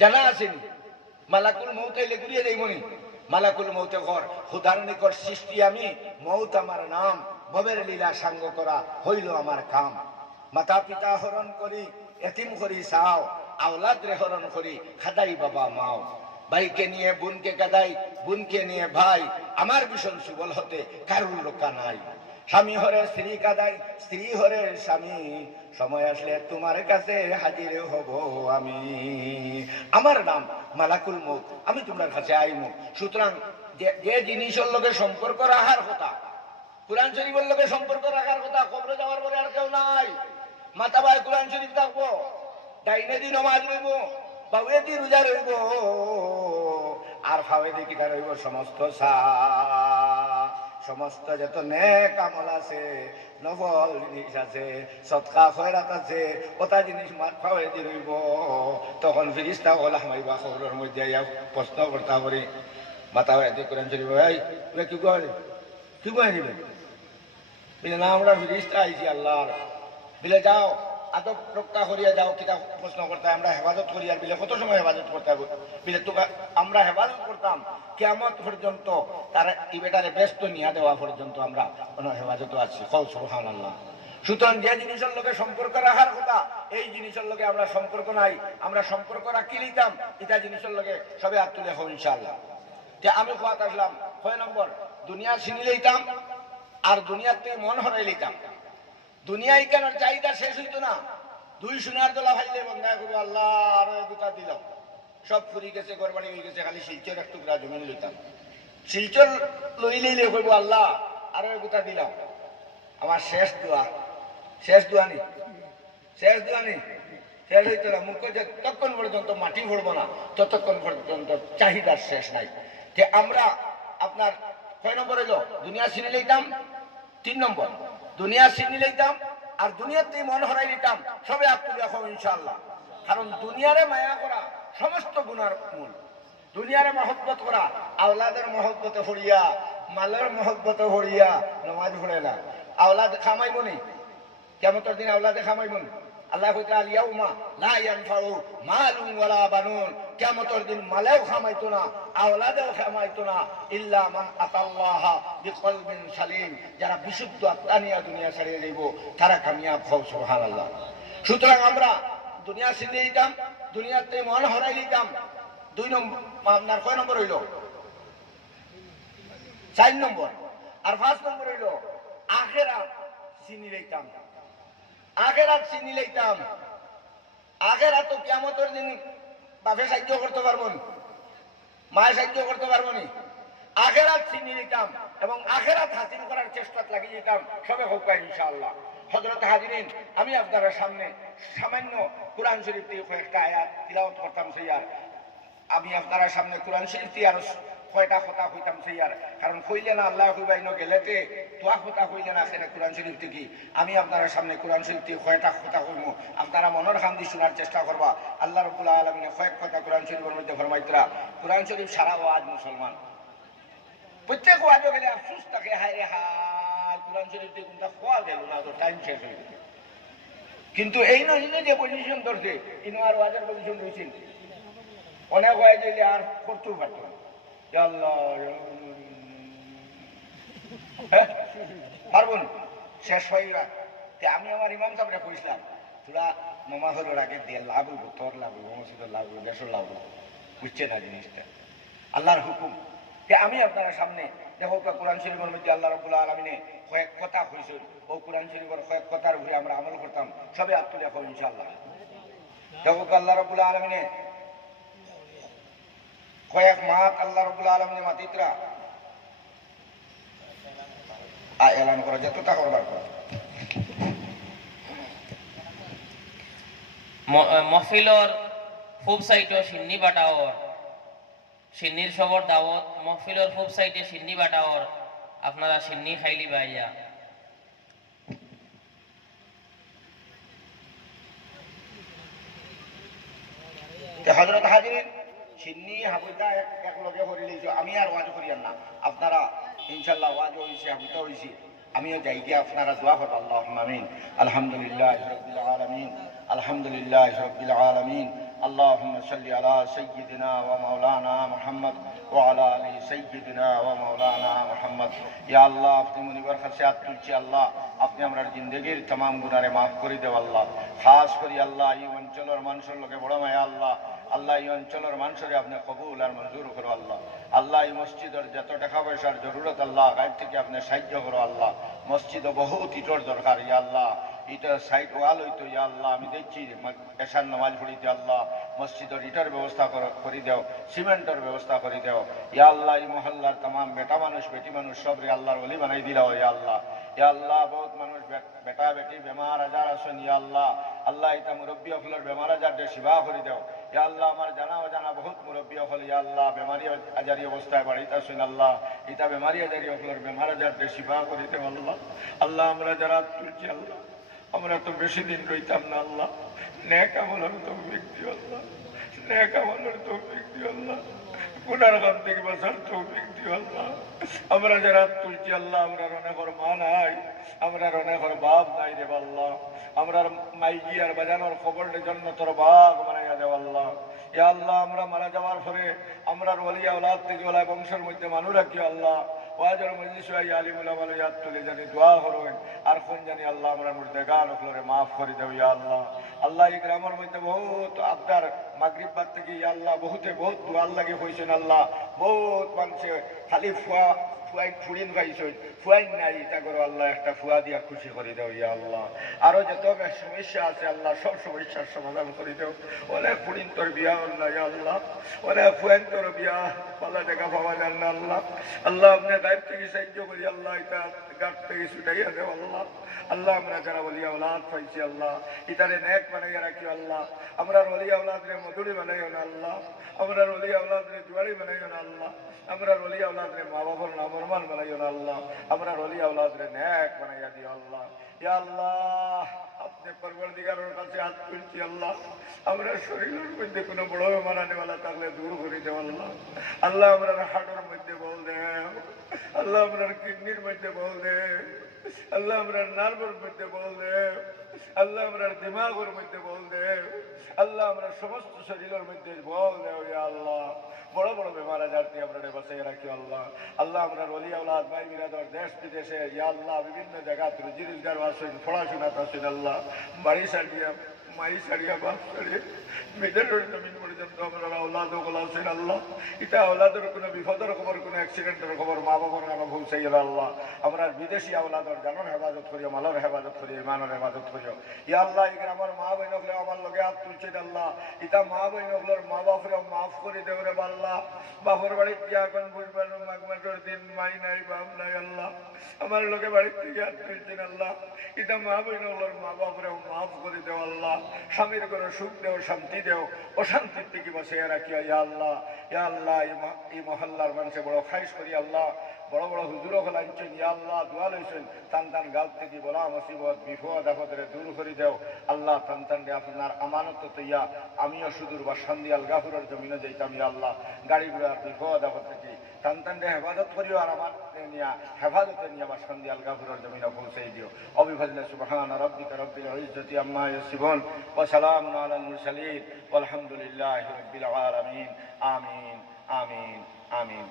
জানা আসেনি মালাকুল মৌত এলে ঘুরিয়ে দেই মনি মালাকুল মৌতে ঘর খুদার নিকট সৃষ্টি আমি মৌত আমার নাম ভবের লীলা সাঙ্গ করা হইল আমার কাম মাতা পিতা হরণ করি এতিম করি চাও আওলাদ রে হরণ করি খাদাই বাবা মাও ভাইকে নিয়ে বোনকে কাদাই বোনকে নিয়ে ভাই আমার ভীষণ সুবল হতে কারুর রক্ষা নাই স্বামী হরে স্ত্রী কাদাই স্ত্রী হরে স্বামী সময় আসলে তোমার কাছে হাজির হব আমি আমার নাম মালাকুল মৌত আমি তোমার কাছে আইমু সুতরাং যে জিনিসের লগে সম্পর্ক রাখার কথা কুরআন শরীফের লগে সম্পর্ক রাখার কথা কবরে যাওয়ার পরে আর কেউ নাই মাথা ভাই কুরআন শরীফ থাকবো ডাইনে দি নমাজ রইব বাউয়ে দি রোজা রইব আর ফাওয়ে দি কিটা রইব সমস্ত সমস্ত যত নেক আমল আছে নফল জিনিস আছে সদকা খয়রাত আছে ওটা জিনিস ফাওয়ে দি রইব তখন ফেরেশতা ওলা হামাইবা খবরের মধ্যে আইয়া প্রশ্ন করতে পারি মাথা ভাই দি কুরআন শরীফ ভাই তুই কি কইলি কি কইলি বলে না আমরা ফেরেশতা আইছি আল্লাহর বলে যাও আদব রক্ষা করিয়া যাও কিতা প্রশ্ন করতে আমরা হেফাজত করি আর বিলে কত সময় হেফাজত করতে হবে বিলে তো আমরা হেফাজত করতাম কিয়ামত পর্যন্ত তারা ইবেটারে ব্যস্ত নিয়ে দেওয়া পর্যন্ত আমরা কোনো হেফাজত আছি কও সুবহানাল্লাহ সুতরাং যে জিনিসের লোকে সম্পর্ক রাখার কথা এই জিনিসের লোকে আমরা সম্পর্ক নাই আমরা সম্পর্ক রাখি নিতাম এটা জিনিসের লোকে সবে হাত তুলে হোক ইনশাআল্লাহ যে আমি কথা আসলাম 6 নম্বর দুনিয়া চিনি লইতাম আর দুনিয়াতে মন হরাই লইতাম দুনিয়ায় কেন চাহিদা শেষ হইতো না দুই সোনার দোলা ভাইলে বন্ধা করবো আল্লাহ আরো দুটা দিল সব ফুরি গেছে গড়বাড়ি হয়ে গেছে খালি শিলচর এক টুকরা জমিন লইতাম শিলচর লইলে করবো আল্লাহ আরো দুটা দিলাম আমার শেষ দোয়া নি শেষ হইতো না মুখ যতক্ষণ পর্যন্ত মাটি ভরবো না ততক্ষণ পর্যন্ত চাহিদার শেষ নাই যে আমরা আপনার 6 নম্বর হইল দুনিয়া চিনে লইতাম 3 নম্বর দুনিয়া চিনি লইতাম আর দুনিয়াতে মন হরাই দিতাম সবে আপনি এখন ইনশাআল্লাহ কারণ দুনিয়ারে মায়া করা সমস্ত গুনার মূল দুনিয়ারে মহব্বত করা আওলাদের মহব্বতে হরিয়া মালের মহব্বতে হরিয়া নামাজ পড়ে না আওলাদ খামাইব নি কিয়ামতের দিন আওলাদে খামাইব নি আল্লাহ কইতা আল ইয়াউমা লা ইয়ানফাউ মালুন ওয়ালা বানুন কিয়ামতের দিন মালেও খামাইতো না আওলাদেও খামাইতো না ইল্লা মান আতাল্লাহা বিকলবিন সালিম যারা বিশুদ্ধ আত্মা নিয়ে দুনিয়া ছাড়িয়ে যাইব তারা কামিয়াব হও সুবহানাল্লাহ সুতরাং আমরা দুনিয়া ছিনিয়ে দিতাম দুনিয়াতে মন হরাই দিতাম 2 নম্বর আপনার 6 নম্বর হইল 4 নম্বর আর 5 নম্বর হইল আখিরাত চিনি লইতাম আখিরাত চিনি লইতাম আখিরাত তো কিয়ামতের দিন বাপে সাহায্য করতে পারবো না মায়ে সাহায্য করতে পারবো না আখিরাত চিনি নিতাম এবং আখিরাত হাসিল করার চেষ্টা লাগিয়ে যেতাম সবে হোক ইনশাআল্লাহ হযরত হাজিরিন আমি আপনাদের সামনে সামান্য কুরআন শরীফ থেকে কয়েকটা আয়াত তিলাওয়াত করতাম সেইয়ার আমি আপনাদের সামনে কুরআন শরীফ থেকে আর কয়টা কথা কইতাম সেইয়ার কারণ কইলে না আল্লাহ কইবাইনো গেলেতে তোয়া কথা কইলে না সেটা কুরআন শরীফ থেকে আমি আপনাদের সামনে কুরআন শরীফ থেকে কয়টা কথা কইমু আপনারা মনের শান্তি শোনার চেষ্টা করবা আল্লাহ রাব্বুল আলামিন কয়েক কথা কুরআন শরীফের মধ্যে ফরমাইতরা কুরআন শরীফ সারা ওয়াজ মুসলমান প্রত্যেক ওয়াজে গেলে আফসোস থাকে হায় রে হায় কুরআন শরীফ থেকে কোনটা খোয়া গেল না তো টাইম শেষ হয়ে গেল কিন্তু এই নহিনে যে পজিশন ধরছে ইনো আর ওয়াজের পজিশন রয়েছেন অনেক ওয়াজ হইলে আর করতেও পারতো না পারবন শেষ হয়ে আমি আমার ইমাম সাহেবরা কইছিলাম তোরা মামা হলোর আগে দিয়ে লাভ হইব তোর লাভ হইব মসজিদের লাভ হইব দেশের লাভ হইব বুঝছে না জিনিসটা আল্লাহর হুকুম যে আমি আপনার সামনে দেখো কোরআন শরীফের মধ্যে আল্লাহ রাব্বুল আলামিনে কয়েক কথা কইছে ও কোরআন শরীফের কয়েক কথার উপরে আমরা আমল করতাম সবে আত্ম দেখো ইনশাআল্লাহ দেখো আল্লাহ রাব্বুল আলামিনে কয়েক মাস আল্লাহ রাব্বুল আলামিনের মাতিত্রা এলান করা যতটা করবার মহফিলর ফুব সাইটে সিন্নি বাটাওর সিন্নির সবর দাওয়াত মহফিলর ফুব সাইটে সিন্নি বাটাওর আপনারা সিন্নি খাইলি বাইয়া হযরত হাজিরিন সিন্নি হাবুতা এক লগে করে লইছো আমি আর ওয়াজ করি না আপনারা ইনশাআল্লাহ ওয়াজ হইছে হাবুতা হইছে আমিও যাই গিয়ে আপনারা দোয়া করব আল্লাহুম্মা আমিন আলহামদুলিল্লাহি রাব্বিল আলামিন আলহামদুলিল্লাহি রাব্বিল আলামিন اللهم صل على سيدنا ومولانا محمد وعلى آل سيدنا ومولانا محمد ইয়া আল্লাহ আপনি মুনিবার কাছে হাত তুলছি আল্লাহ আপনি আমার জিন্দগির तमाम গুনাহে মাফ করে দেও আল্লাহ খাস করে আল্লাহ এই অঞ্চলের মানুষের লোকে বড় মায়া আল্লাহ আল্লাহ এই অঞ্চলের মানুষের আপনি কবুল আর মঞ্জুর করো আল্লাহ আল্লাহ এই মসজিদের যত টাকা পয়সার জরুরত আল্লাহ গায়েব থেকে আপনি সাহায্য করো আল্লাহ মসজিদে বহুত ইটর দরকার ইয়া আল্লাহ ইটার সাইড ওয়াল হইতো ইয়া আল্লাহ আমি দেখছি এশার নামাজ পড়িতে আল্লাহ মসজিদের ইটার ব্যবস্থা করে দেও সিমেন্টের ব্যবস্থা করে দেও ইয়া আল্লাহ এই মহল্লার तमाम বেটা মানুষ বেটি মানুষ সব রে আল্লাহর ওলি বানাই দিলাও ইয়া আল্লাহ ইয়া আল্লাহ বহুত মানুষ বেটা বেটি বেমার আজার আছেন ইয়া আল্লাহ আল্লাহ এটা মুরব্বী হলের বেমার আজার দিয়ে সেবা করে দেও ইয়া আল্লাহ আমার জানা অজানা বহুত মুরব্বী হল ইয়া আল্লাহ বেমারি আজারি অবস্থায় বাড়িতে আসেন আল্লাহ এটা বেমারি আজারি হলের বেমার আজার দিয়ে সেবা করে দেও আল্লাহ আল্লাহ আমরা যারা তুলছি আল্লাহ আমরা তো বেশি দিন রইতাম না আল্লাহ নেক আমলের তৌফিক দিও আল্লাহ নেক আমলের তৌফিক দিও আল্লাহ গুনার কাম থেকে বাঁচার তৌফিক দিও আল্লাহ আমরা যারা তুলছি আল্লাহ আমরা অনেকর মা নাই আমরা অনেকর বাপ নাই রে আল্লাহ আমরা মাইজি আর বাজানোর খবরের জন্য তোর বাঘ বানাইয়া দেও আল্লাহ ইয়া আল্লাহ আমরা মারা যাওয়ার পরে আমরা ওলি আওলাদ থেকে ওলা বংশের মধ্যে মানুষ রাখিও আল্লাহ ওয়াজের মজলিস হই আলিম উলামা ইয়াদ তুলে জানি দোয়া করবেন আর কোন জানি আল্লাহ আমরা মুর্দেগান ওগুলোরে মাফ করে দেও ইয়া আল্লাহ আল্লাহ এই গ্রামের মধ্যে বহুত আবদার মাগরিব বাদ থেকে ইয়া আল্লাহ বহুত দোয়া লাগে হইছেন আল্লাহ বহুত মানুষে খালি ফুড়িন পাইছেন ফুয়াইন নাই এটা করো আল্লাহ একটা ফুয়া দিয়া খুশি করে দেও ইয়া আল্লাহ আরো যত সমস্যা আছে আল্লাহ সব সমস্যার সমাধান করে দেও অনেক ফুড়িন তোর বিয়া আল্লাহ ইয়া আল্লাহ অনেক ফুয়াইন তোর বিয়া পালা দেখা পাওয়া যান না আল্লাহ আল্লাহ আপনি গায়েব থেকে সাহায্য করি আল্লাহ এটা গাছ থেকে ছুটাইয়া দেও আল্লাহ আল্লাহ আমরা যারা বলি আওলাদ পাইছি আল্লাহ ইতারে নেক বানাইয়া রাখি আল্লাহ আমরা বলি আওলাদরে মধুরি বানাইও না আল্লাহ আমরা বলি আওলাদরে জুয়ারি বানাইও না আল্লাহ আমরা বলি আওলাদরে মা বাবার নামরমান বানাইও না আল্লাহ আমরা বলি আওলাদরে নেক বানাইয়া দিও আল্লাহ ইয়া আল্লাহ আপনি পরবর্তীকারের কাছে হাত তুলছি আল্লাহ আমরা শরীরের মধ্যে কোনো বড় মারানেওয়ালা থাকলে দূর করে দেও আল্লাহ আল্লাহ আমরা হাড়ের মধ্যে বল দেও আল্লাহ আমরা কিডনির মধ্যে বল দেও আল্লাহ আমরা নার্ভের মধ্যে বল দেও আল্লাহ আমরা দিমাগের মধ্যে বল দেও আল্লাহ আমরা সমস্ত শরীরের মধ্যে বল দেও ইয়া আল্লাহ বড় বড় বেমার আজার থেকে আমরা বাঁচিয়ে রাখি আল্লাহ আল্লাহ আমরা ওলি আওলাদ ভাই বিরাদর দেশ বিদেশে ইয়া আল্লাহ বিভিন্ন জায়গা রুজি রোজগার আসেন পড়াশোনা আসেন আল্লাহ বাড়ি ছাড়িয়া মাই ছাড়িয়া বাপ ছাড়িয়ে মেয়েদের জমিন পর্যন্ত আমরা আওলাদ ওগুলো আছেন আল্লাহ এটা আওলাদের কোনো বিপদের খবর কোনো অ্যাক্সিডেন্টের খবর মা বাবার নামে পৌঁছাই গেল আল্লাহ আমরা বিদেশি আওলাদর জানোর হেফাজত করিও মালের হেফাজত করিও ইমানের হেফাজত করিও ইয়া আল্লাহ এখানে আমার মা বইন হলে আমার লগে হাত তুলছেন আল্লাহ ইটা মা বইন হলের মা বাপরে মাফ করে দেও রে আল্লাহ বাপর বাড়ির গিয়া এখন বুঝবেন মাঘমাসের দিন মাই নাই বাপ নাই আল্লাহ আমার লোকে বাড়ির থেকে হাত তুলছেন আল্লাহ ইটা মা বইন হলের মা বাপরে মাফ করে দেও আল্লাহ স্বামীর করে সুখ দেও শান্তি দেও অশান্তির থেকে বাঁচিয়ে রাখিয়া ইয়া আল্লাহ এই মহল্লার মানুষে বড় খাইশ করি আল্লাহ বড় বড় হুজুরও লাইছেন ইয়া আল্লাহ দোয়া লইছেন টান গাল থেকে বলা মুসিবত বিপদ আপদরে দূর করে দেও আল্লাহ টান রে আপনার আমানত তো ইয়া আমিও সুদূর বা সন্দিয়াল গাফুরের জমিনে যাইতাম ইয়া আল্লাহ গাড়ি ঘোড়ার বিপদ আপদ থেকে টান রে হেফাজত করিও আর আমার নিয়া হেফাজতে নিয়ে আমার সন্দিয়াল গাফুরের জমিনে পৌঁছাই দিও অবিভাজনে সুবহান রাব্বিকা রাব্বিল ইজ্জতি আম্মা ইয়াসিফুন ওয়া সালামুন আলাল মুরসালিন ওয়ালহামদুলিল্লাহি রাব্বিল আলামিন আমিন আমিন আমিন